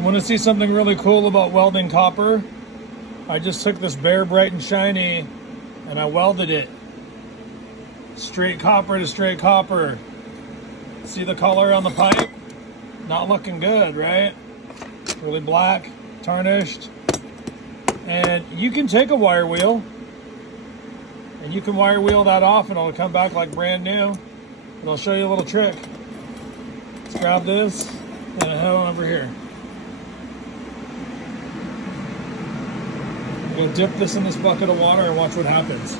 You want to see something really cool about welding copper? I just took this bare, bright, and shiny and I welded it. Straight copper to straight copper. See the color on the pipe? Not looking good, right? Really black, tarnished. And you can take a wire wheel and you can wire wheel that off and it'll come back like brand new. And I'll show you a little trick. Let's grab this and head on over here. We'll dip this in this bucket of water and watch what happens.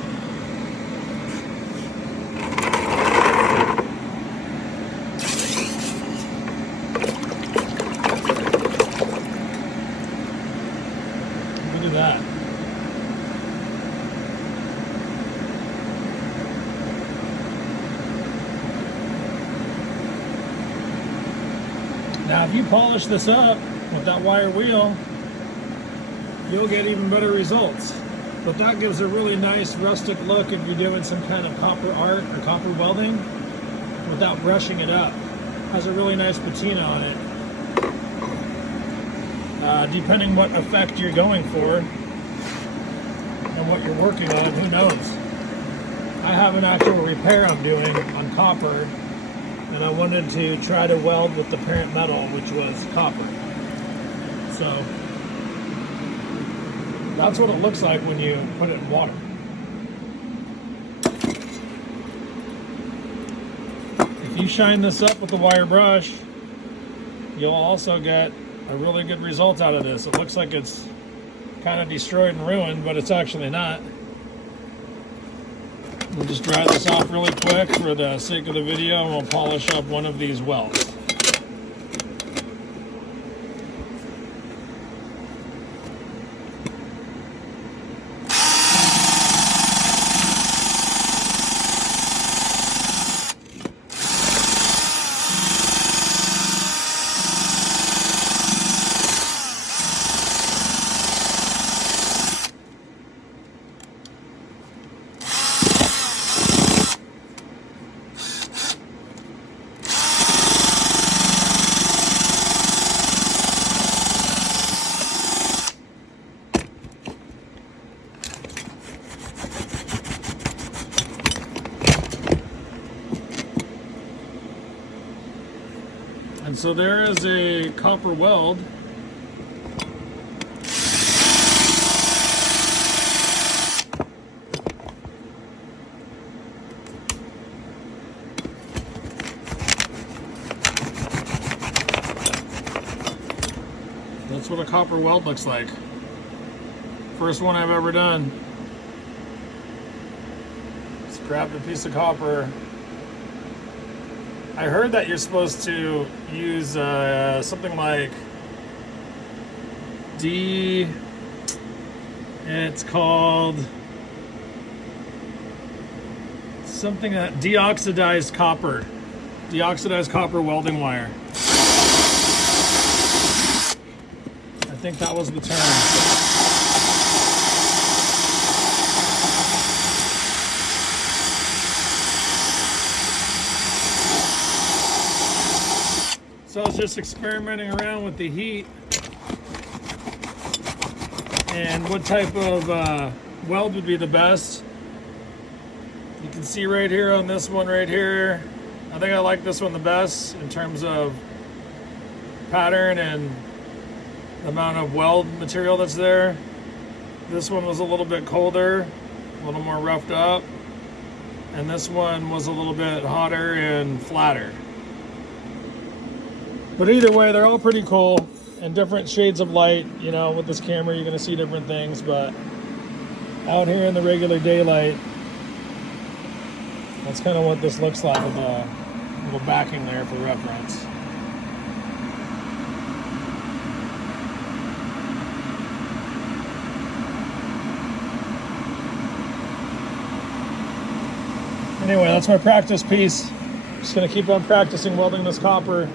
Look at that. Now, if you polish this up with that wire wheel, you'll get even better results. But that gives a really nice rustic look if you're doing some kind of copper art or copper welding without brushing it up. Has a really nice patina on it. Depending what effect you're going for and what you're working on, who knows? I have an actual repair I'm doing on copper, and I wanted to try to weld with the parent metal, which was copper. So that's what it looks like when you put it in water. If you shine this up with the wire brush, you'll also get a really good result out of this. It looks like it's kind of destroyed and ruined, but it's actually not. We'll just dry this off really quick for the sake of the video, and we'll polish up one of these welds. And so there is a copper weld. That's what a copper weld looks like. First one I've ever done. Just grabbed a piece of copper. I heard that you're supposed to use something like it's called something that deoxidized copper welding wire. I think that was the term. So I was just experimenting around with the heat and what type of weld would be the best. You can see right here on this one right here, I think I like this one the best in terms of pattern and the amount of weld material that's there. This one was a little bit colder, a little more roughed up, and this one was a little bit hotter and flatter. But either way, they're all pretty cool and different shades of light. You know, with this camera, you're going to see different things, but out here in the regular daylight, that's kind of what this looks like with a little backing there for reference. Anyway, that's my practice piece. Just going to keep on practicing welding this copper.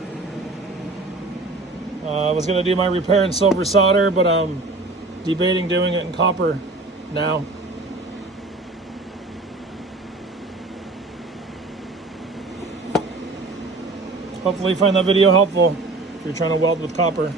I was going to do my repair in silver solder, but I'm debating doing it in copper now. Hopefully you find that video helpful if you're trying to weld with copper.